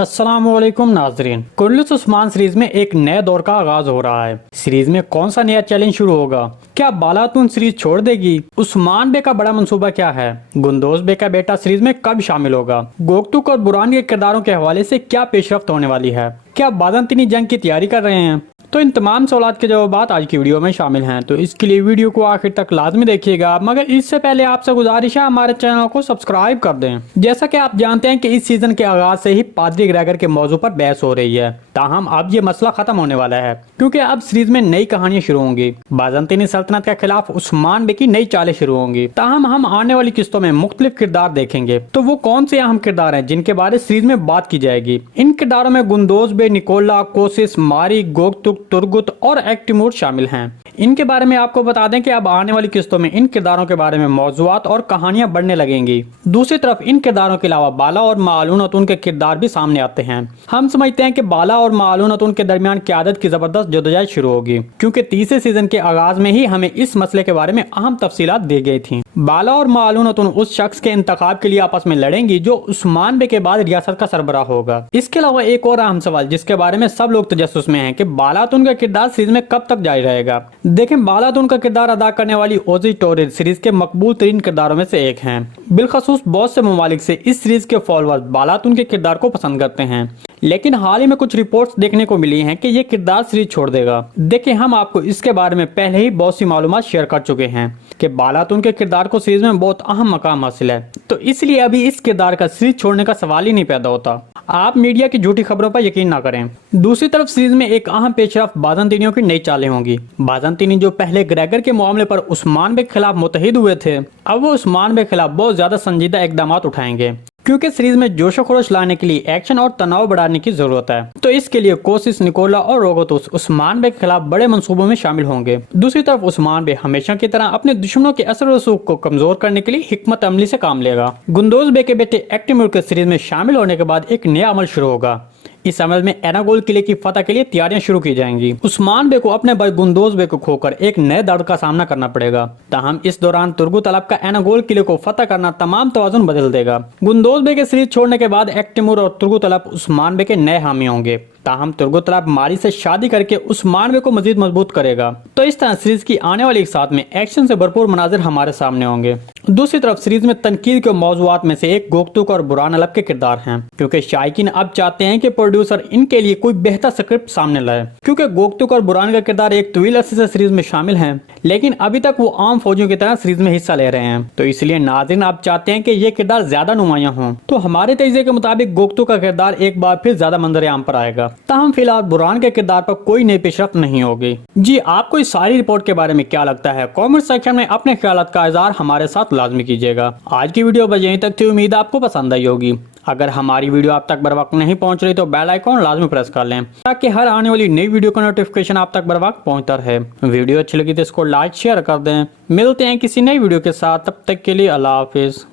अस्सलामुअलैकुम नाजरीन, कुरलुस उस्मान सीरीज में एक नए दौर का आगाज हो रहा है। सीरीज में कौन सा नया चैलेंज शुरू होगा? क्या बालातून सीरीज छोड़ देगी? उस्मान बे का बड़ा मंसूबा क्या है? गुंदोज बे का बेटा सीरीज में कब शामिल होगा? गोकतुक और बुरान के किरदारों के हवाले से क्या पेशरफ्त होने वाली है? क्या बाज़ंतीनी जंग की तैयारी कर रहे हैं? तो इन तमाम सवालात के जवाब आज की वीडियो में शामिल हैं, तो इसके लिए वीडियो को आखिर तक लाजमी देखिएगा। मगर इससे पहले आपसे गुजारिश है हमारे चैनल को सब्सक्राइब कर दें। जैसा कि आप जानते हैं कि इस सीजन के आगाज से ही पादरी ग्रेगर के मौजू पर बहस हो रही है, ताहम अब ये मसला खत्म होने वाला है क्योंकि अब सीरीज में नई कहानियां शुरू होंगी। बाज़ंतीनी सल्तनत के खिलाफ उस्मान बे की नई चालें शुरू होंगी। ताहम हम आने वाली किस्तों में मुख्तलिफ किरदार देखेंगे। तो वो कौन से अहम किरदार हैं जिनके बारे सीरीज में बात की जाएगी? इन किरदारों में गुंदोज बे, निकोला, कोसिस, मारी, गोकतुक, तुर्गुत और एक्टिमूर शामिल हैं। इनके बारे में आपको बता दें कि अब आने वाली किस्तों में इन किरदारों के बारे में मौज़ूआत और कहानियां बढ़ने लगेंगी। दूसरी तरफ इन किरदारों के अलावा बाला और मालून अतून के किरदार भी सामने आते हैं। हम समझते हैं कि बाला और मालून अतून के दरमियान क़यादत की जबरदस्त जदोजहद शुरू होगी क्योंकि तीसरे सीजन के आगाज में ही हमें इस मसले के बारे में अहम तफसीलात दी गई थी। बाला और मालून अतून उस शख्स के इंतखाब के लिए आपस में लड़ेंगी जो उस्मान बे के बाद रियासत का सरबराह होगा। इसके अलावा एक और अहम सवाल जिसके बारे में सब लोग तजस्सुस में हैं कि बाला अतून का किरदार सीरीज में कब तक जारी रहेगा। देखें, बाला अतून का किरदार अदा करने वाली ओजी टोरेज सीरीज के मकबूल तरीन किरदारों में से एक हैं। बिलखसूस बहुत से ममालिक से इस सीरीज के फॉलोअर्स बाला अतून के किरदार को पसंद करते हैं, लेकिन हाल ही में कुछ रिपोर्ट्स देखने को मिली हैं कि ये किरदार सीरीज छोड़ देगा। देखिए, हम आपको इसके बारे में पहले ही बहुत सी मालूमात शेयर कर चुके हैं कि बालातून के किरदार को सीरीज में बहुत अहम मकाम हासिल है, तो इसलिए अभी इस किरदार का सीरीज छोड़ने का सवाल ही नहीं पैदा होता। आप मीडिया की झूठी खबरों पर यकीन ना करें। दूसरी तरफ सीरीज में एक अहम पेशरफ्त बाज़ंतीनियों की नई चालें होंगी। बाज़ंतीनी जो पहले ग्रेगर के मामले पर उस्मान बे के खिलाफ मुत्तहिद हुए थे, अब वो उस्मान बे के खिलाफ बहुत ज्यादा संजीदा इकदाम उठाएंगे क्योंकि सीरीज में जोशो खरोश लाने के लिए एक्शन और तनाव बढ़ाने की जरूरत है। तो इसके लिए कोसिस, निकोला और रोगोतुस उस्मान बे के खिलाफ बड़े मंसूबों में शामिल होंगे। दूसरी तरफ उस्मान बे हमेशा की तरह अपने दुश्मनों के असर रसूख को कमजोर करने के लिए हिकमत अमली से काम लेगा। गुंदोज बे के बेटे एक्टिमूर के सीरीज में शामिल होने के बाद एक नया अमल शुरू होगा। इस अमल में एनागोल किले की फतह के लिए तैयारियां शुरू की जाएंगी। उस्मान बे को अपने भाई गुंदोज बे को खोकर एक नए दर्द का सामना करना पड़ेगा। ताहम इस दौरान तुर्गुत तलब का एनागोल किले को फतह करना तमाम तवाजुन बदल देगा। गुंदोज बे के सीरीज छोड़ने के बाद एक्टिमूर और तुर्गुत तलब उस्मान बे के नए हामी होंगे। ताहम तुर्गुत तलब मारी से शादी करके उस्मान बे को मजीद मजबूत करेगा। तो इस तरह सीरीज की आने वाली एक साथ में एक्शन से भरपूर मनाजिर हमारे सामने होंगे। दूसरी तरफ सीरीज में तनकीद के मौज़ूआत में से एक गोकतुक और बुरान अलब के किरदार हैं, क्योंकि शायकीन अब चाहते हैं कि प्रोड्यूसर इनके लिए कोई बेहतर स्क्रिप्ट सामने लाए। क्योंकि गोकतुक और बुरान का किरदार एक तवील अरसे से सीरीज में शामिल हैं, लेकिन अभी तक वो आम फौजियों की तरह सीरीज में हिस्सा ले रहे हैं। तो इसलिए नाज़रीन अब चाहते हैं कि ये किरदार ज्यादा नुमायां हों। तो हमारे तजज़िये के मुताबिक गोकतुक का किरदार एक बार फिर ज्यादा मंजर आम पर आएगा। ताहम फिलहाल बुरान के किरदार पर कोई नई पेशरफ्त नहीं होगी। जी, आपको इस सारी रिपोर्ट के बारे में क्या लगता है? कमेंट सेक्शन में अपने ख्यालात का इज़हार हमारे साथ लाजमी कीजिएगा। आज की वीडियो बस यहीं तक थी, उम्मीद आपको पसंद आई होगी। अगर हमारी वीडियो आप तक बर वक्त नहीं पहुंच रही तो बेल आइकॉन लाजमी प्रेस कर लें ताकि हर आने वाली नई वीडियो का नोटिफिकेशन आप तक बर वक्त पहुंचता रहे। वीडियो अच्छी लगी तो इसको लाइक शेयर कर दें। मिलते हैं किसी नई वीडियो के साथ, तब तक के लिए अल्लाह हाफिज।